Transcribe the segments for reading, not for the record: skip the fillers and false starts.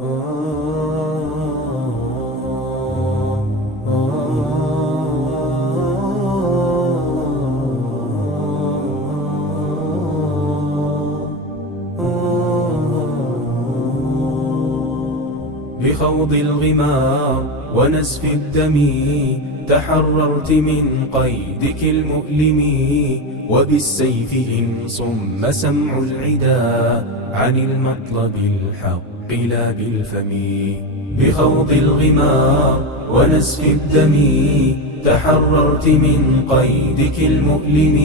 بخوض الغمار ونسف الدم تحررت من قيدك المؤلم، وبالسيف إن صم سمع العدا عن المطلب الحق لا بالفم. بخوض الغمار ونسف الدم تحررت من قيدك المؤلم،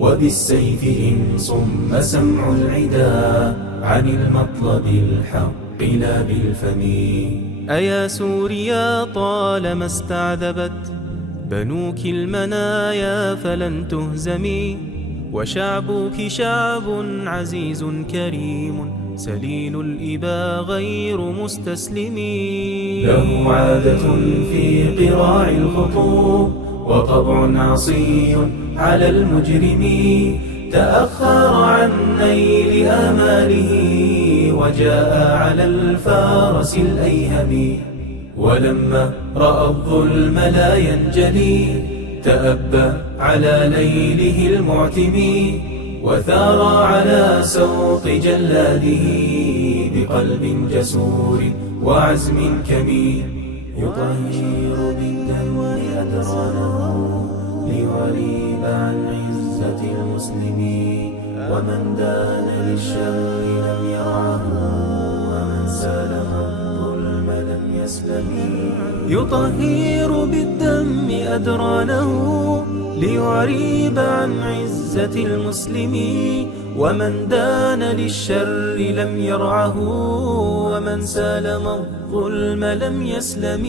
وبالسيف إن صم سمع العدا عن المطلب الحق لا بالفم. أيا سوريا طالما استعذبت بنوك المنايا فلن تهزمي، وشعبك شعب عزيز كريم سليل الإبا غير مستسلم. له عادة في قراع الخطوب وطبع عصي على المجرم، تأخر عن نيل آماله وجاء على الفارس الأيهم. ولما رأى الظلم لا ينجلي تأبى على ليله المعتم، وثار على سوط جلاده بقلب جسور وعزم كبير. يطهر بالدم أدرانه ليغيب عن عزة المسلمين، ومن دان للشر لم يرعه ومن سالم الظلم لم يسلم. يطهر بالدم أدرانه ليعريب عن عزة المسلمين، ومن دان للشر لم يرعه ومن سالم الظلم لم يسلم.